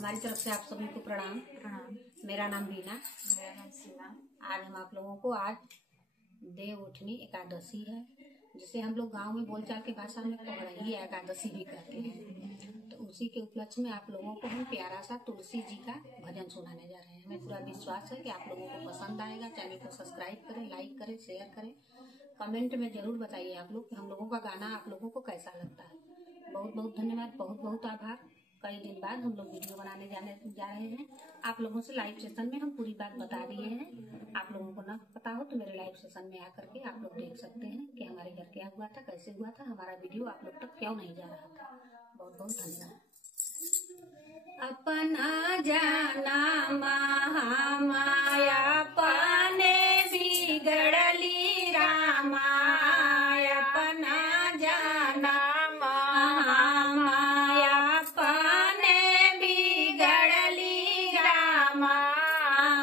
हमारी तरफ से आप सभी को प्रणाम। मेरा नाम बीना। मेरा नाम सीमा। आज हम आप लोगों को आज देव उठनी एकादशी है, जिसे हम लोग गांव में बोलचाल की भाषा में कोहड़ही एकादशी भी कहते हैं। तो उसी के उपलक्ष्य में आप लोगों को हम प्यारा सा तुलसी जी का भजन सुनाने जा रहे हैं। हमें पूरा विश्वास है कि आप लोगों को पसंद आएगा। चैनल को सब्सक्राइब करें, लाइक करें, शेयर करें। कमेंट में जरूर बताइए आप लोग कि हम लोगों का गाना आप लोगों को कैसा लगता है। बहुत बहुत धन्यवाद, बहुत बहुत आभार। कई दिन बाद हम लोग वीडियो बनाने जा रहे हैं। आप लोगों से लाइव सेशन में हम पूरी बात बता दिए हैं। आप लोगों को ना पता हो तो मेरे लाइव सेशन में आकर के आप लोग देख सकते हैं कि हमारे घर क्या हुआ था, कैसे हुआ था, हमारा वीडियो आप लोग तक क्यों नहीं जा रहा था। बहुत बहुत धन्यवाद। अपना जाना महामाया अपने बिगड़ली रामा, अपना जाना महामाया अपने बिगड़ली रामा,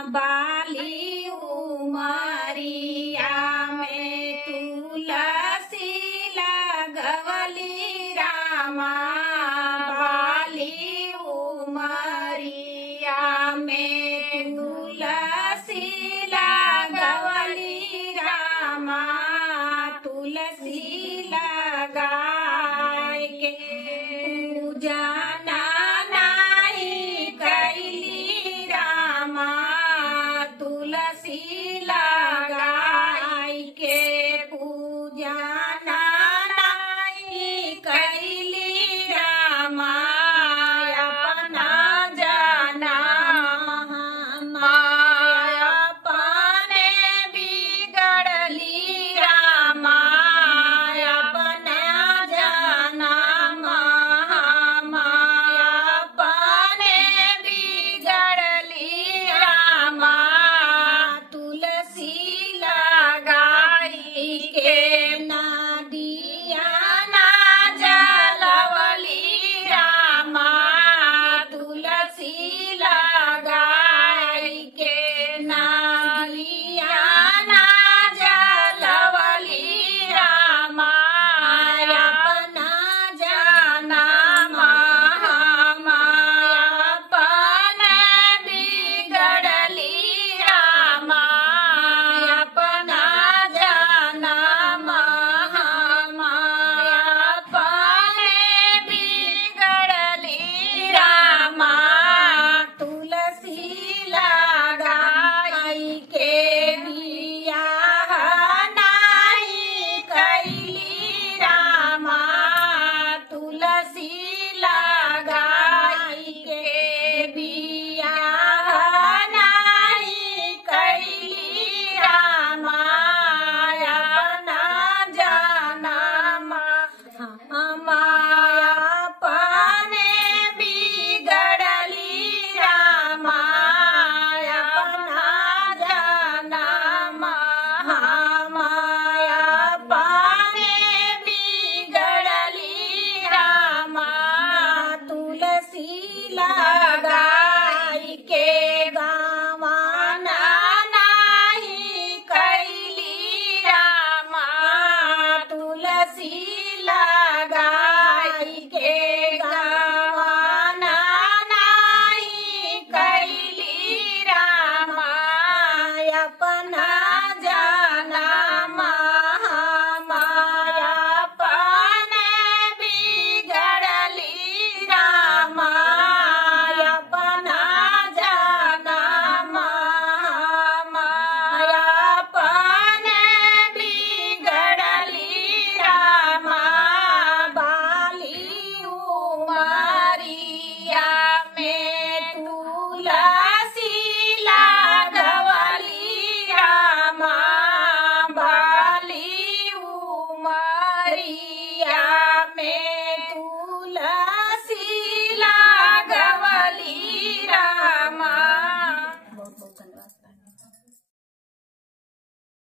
बाली उमरिया में तुलसी लगवली रामा।